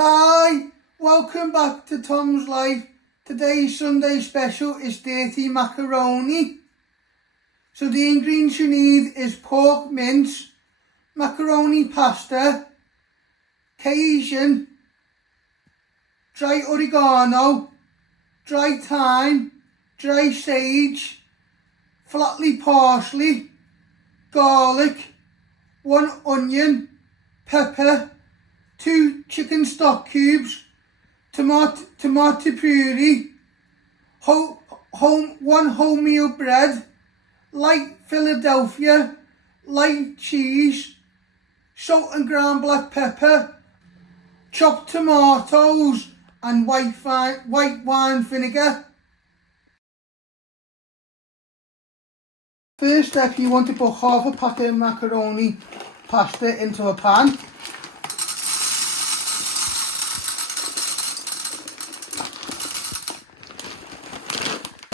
Hi, welcome back to Tom's Life. Today's Sunday special is dirty macaroni. So the ingredients you need is pork mince, macaroni pasta, Cajun, dry oregano, dry thyme, dry sage, flatly parsley, garlic, 1 onion, pepper, 2 chicken stock cubes, tomato puree, 1 wholemeal bread, light Philadelphia, light cheese, salt and ground black pepper, chopped tomatoes and white wine vinegar. First step, you want to put half a packet of macaroni pasta into a pan.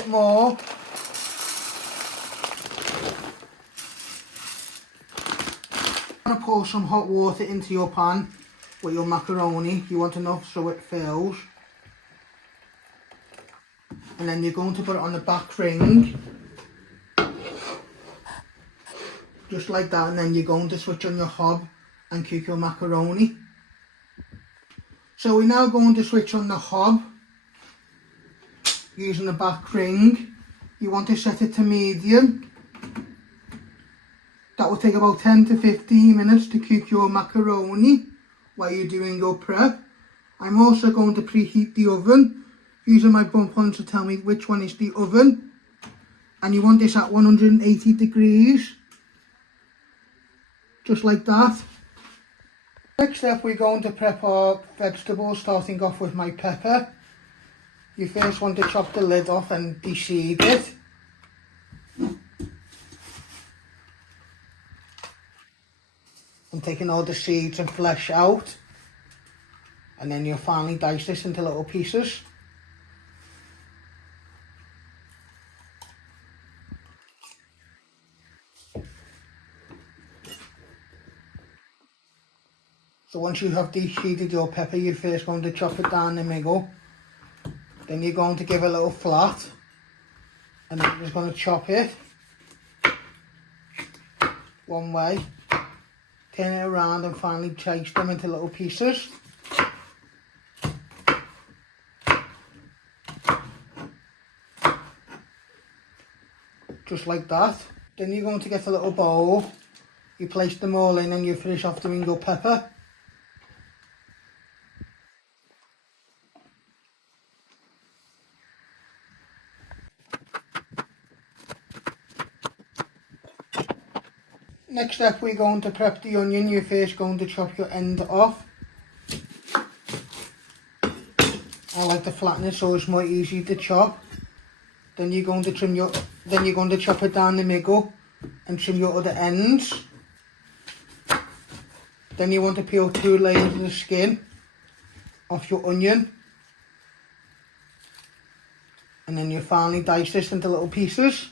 More. You want to pour some hot water into your pan with your macaroni. You want enough so it fills. And then you're going to put it on the back ring. Just like that, and then you're going to switch on your hob and cook your macaroni. So we're now going to switch on the hob using the back ring. You want to set it to medium. That will take about 10 to 15 minutes to cook your macaroni while you're doing your prep. I'm also going to preheat the oven using my bump on to tell me which one is the oven. And you want this at 180 degrees. Just like that. Next step, we're going to prep our vegetables, starting off with my pepper. You first want to chop the lid off and deseed it. I'm taking all the seeds and flesh out. And then you'll finally dice this into little pieces. So once you have deseeded your pepper, you're first going to chop it down the middle. Then you're going to give it a little flat. And then you're just going to chop it one way. Turn it around and finally dice them into little pieces. Just like that. Then you're going to get a little bowl. You place them all in and you finish off doing your pepper. Next step, we're going to prep the onion. You're first going to chop your end off. I like to flatten it so it's more easy to chop. Then you're going to chop it down the middle and trim your other ends. Then you want to peel 2 layers of the skin off your onion. And then you finally dice this into little pieces.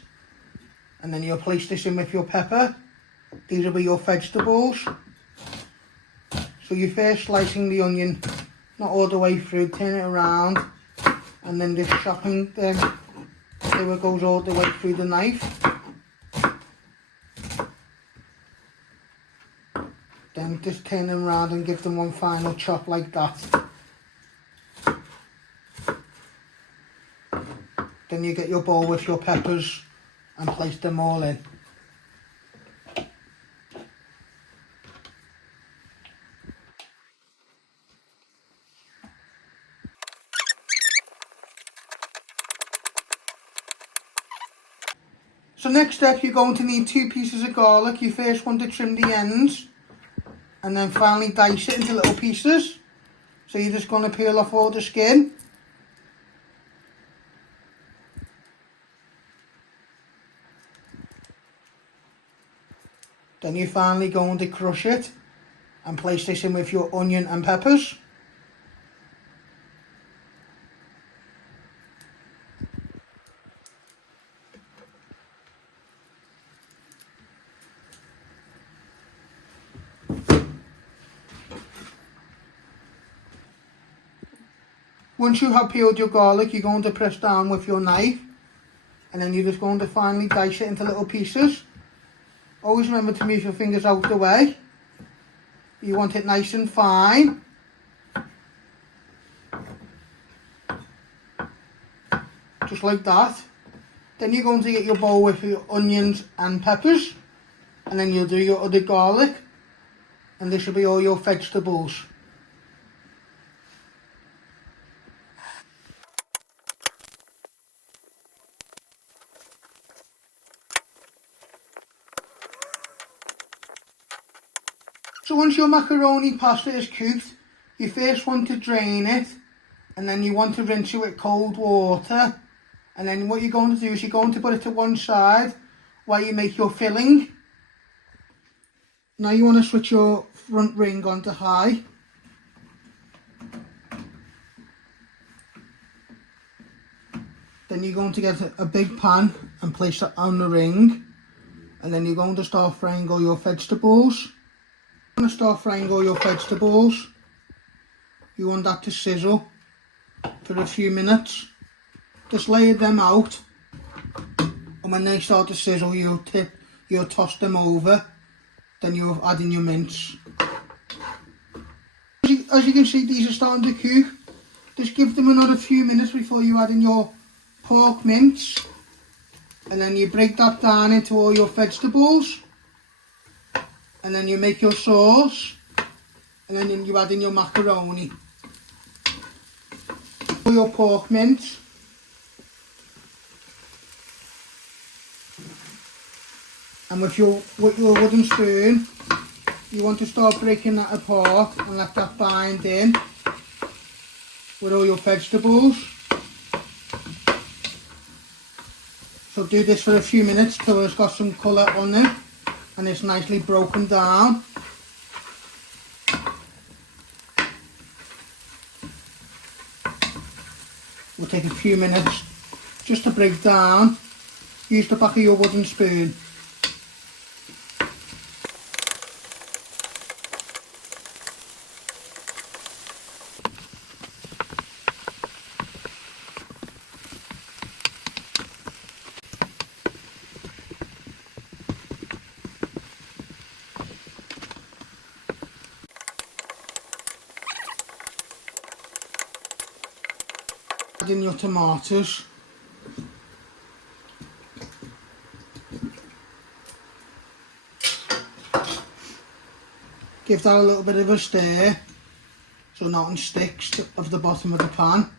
And then you'll place this in with your pepper. These will be your vegetables. So you're first slicing the onion, not all the way through, turn it around, and then just chopping them so it goes all the way through the knife. Then just turn them around and give them one final chop like that. Then you get your bowl with your peppers and place them all in. So next step, you're going to need 2 pieces of garlic. You first want to trim the ends and then finally dice it into little pieces. So you're just going to peel off all the skin. Then you're finally going to crush it and place this in with your onion and peppers. Once you have peeled your garlic, you're going to press down with your knife, and then you're just going to finely dice it into little pieces. Always remember to move your fingers out the way. You want it nice and fine. Just like that. Then you're going to get your bowl with your onions and peppers, and then you'll do your other garlic, and this will be all your vegetables. So once your macaroni pasta is cooked, you first want to drain it, and then you want to rinse it with cold water. And then what you're going to do is you're going to put it to one side while you make your filling. Now you want to switch your front ring onto high. Then you're going to get a big pan and place it on the ring. And then you're going to start frying all your vegetables. You're going to start frying all your vegetables. You want that to sizzle for a few minutes. Just lay them out, and when they start to sizzle, you'll toss them over. Then you'll add in your mince. As you can see, these are starting to cook. Just give them another few minutes before you add in your pork mince, and then you break that down into all your vegetables, and then you make your sauce, and then you add in your macaroni. For your pork mince. And with your wooden spoon, you want to start breaking that apart and let that bind in with all your vegetables. So do this for a few minutes till it's got some colour on it and it's nicely broken down. Will take a few minutes just to break down. Use the back of your wooden spoon. Add in your tomatoes. Give that a little bit of a stir so nothing sticks of the bottom of the pan.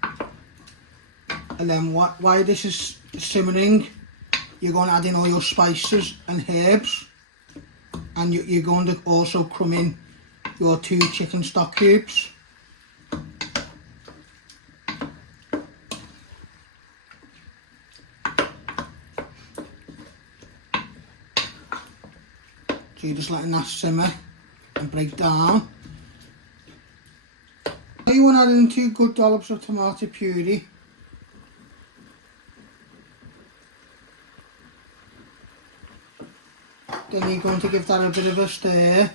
And then while this is simmering, you're going to add in all your spices and herbs, and you're going to also crumb in your 2 chicken stock cubes. So you're just letting that simmer and break down. Now you want to add in 2 good dollops of tomato puree. Then you're going to give that a bit of a stir.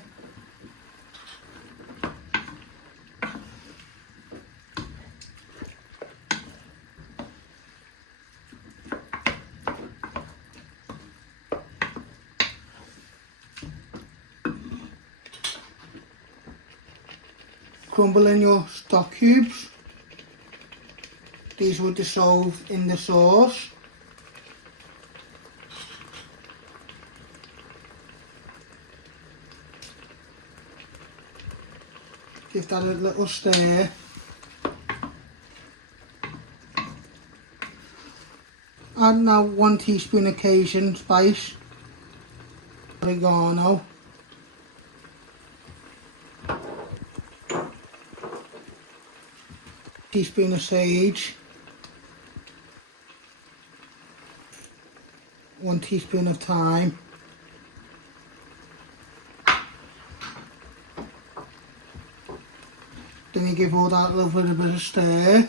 Crumble in your stock cubes. These will dissolve in the sauce. Give that a little stir. Add now 1 teaspoon of Cajun spice, oregano, teaspoon of sage, 1 teaspoon of thyme, then you give all that a little bit of a stir.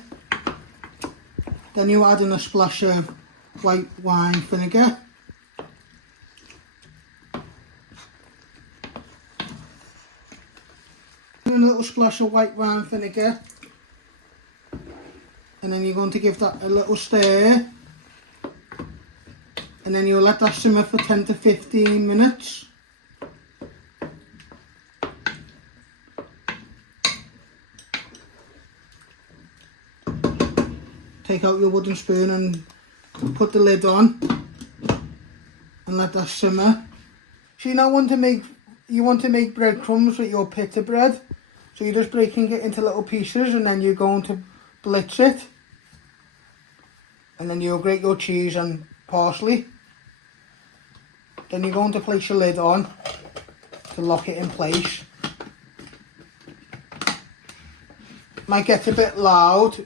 Then you add in a splash of white wine vinegar, a little splash of white wine vinegar. And then you're going to give that a little stir. And then you'll let that simmer for 10 to 15 minutes. Take out your wooden spoon and put the lid on and let that simmer. So you now want to make breadcrumbs with your pita bread. So you're just breaking it into little pieces and then you're going to blitz it. And then you'll grate your cheese and parsley. Then you're going to place your lid on to lock it in place. Might get a bit loud,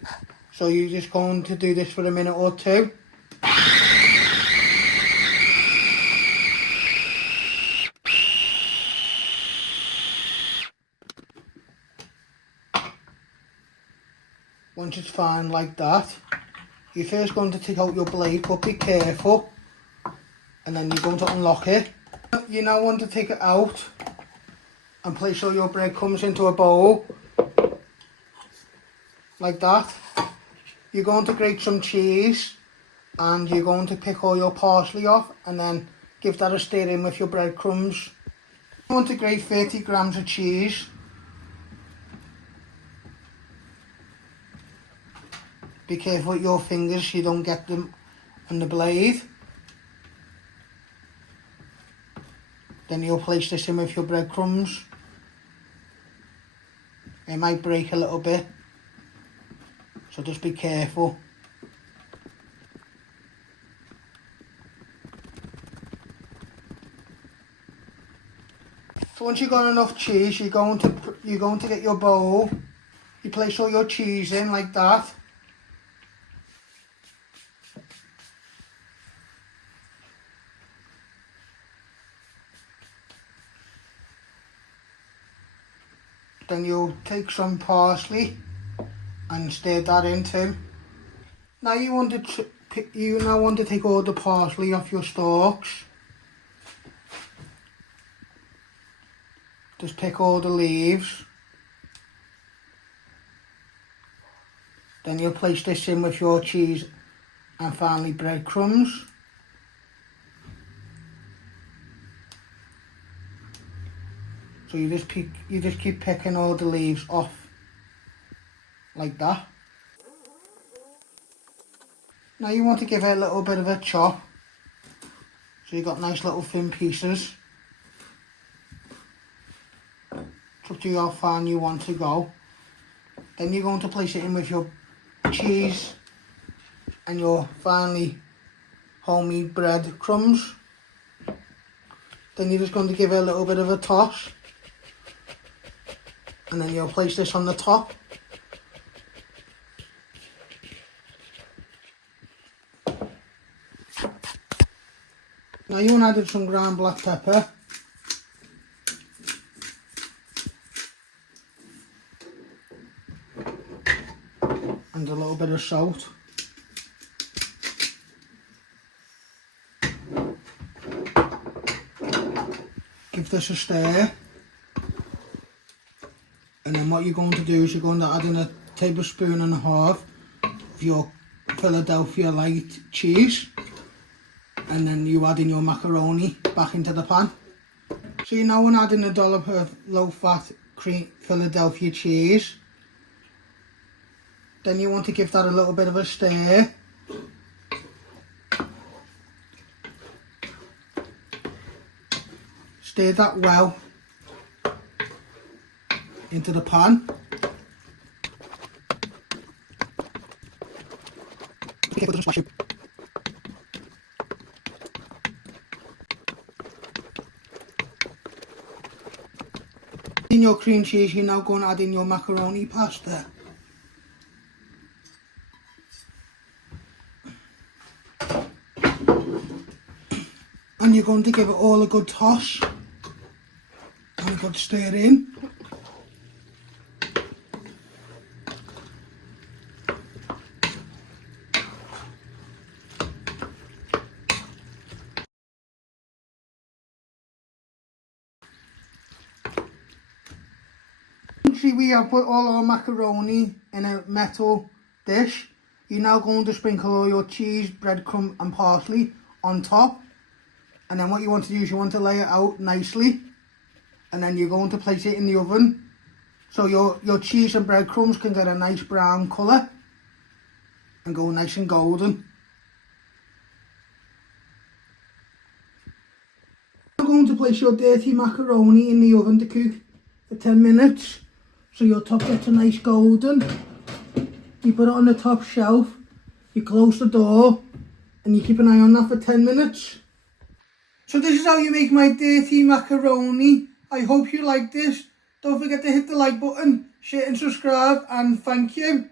so you're just going to do this for a minute or two. Once it's fine like that, you're first going to take out your blade, but be careful, and then you're going to unlock it. You now want to take it out and place all your breadcrumbs into a bowl, like that. You're going to grate some cheese, and you're going to pick all your parsley off, and then give that a stir in with your breadcrumbs. You want to grate 30 grams of cheese. Be careful with your fingers so you don't get them on the blade. Then you'll place this in with your breadcrumbs. It might break a little bit, so just be careful. So once you've got enough cheese, you're going to get your bowl. You place all your cheese in like that. Then you'll take some parsley and stir that in too. Now you want to take all the parsley off your stalks. Just pick all the leaves. Then you'll place this in with your cheese and finally breadcrumbs. So you just keep picking all the leaves off like that. Now you want to give it a little bit of a chop, so you've got nice little thin pieces. It's up to you how fine you want to go. Then you're going to place it in with your cheese and your finally homemade bread crumbs. Then you're just going to give it a little bit of a toss. And then you'll place this on the top. Now you want to add some ground black pepper. And a little bit of salt. Give this a stir. And then what you're going to do is you're going to add in a tablespoon and a half of your Philadelphia light cheese. And then you add in your macaroni back into the pan. So you now want to add in a dollop of low-fat cream Philadelphia cheese. Then you want to give that a little bit of a stir. Stir that well into the pan. Be careful, doesn't splash you. In your cream cheese, you're now going to add in your macaroni pasta. And you're going to give it all a good toss and a good stir in. We have put all our macaroni in a metal dish. You're now going to sprinkle all your cheese, breadcrumb and parsley on top. And then what you want to do is you want to lay it out nicely. And then you're going to place it in the oven. So your cheese and breadcrumbs can get a nice brown colour. And go nice and golden. You're going to place your dirty macaroni in the oven to cook for 10 minutes. So your top gets a nice golden. You put it on the top shelf, you close the door, and you keep an eye on that for 10 minutes. So this is how you make my dirty macaroni. I hope you like this. Don't forget to hit the like button, share and subscribe, and thank you.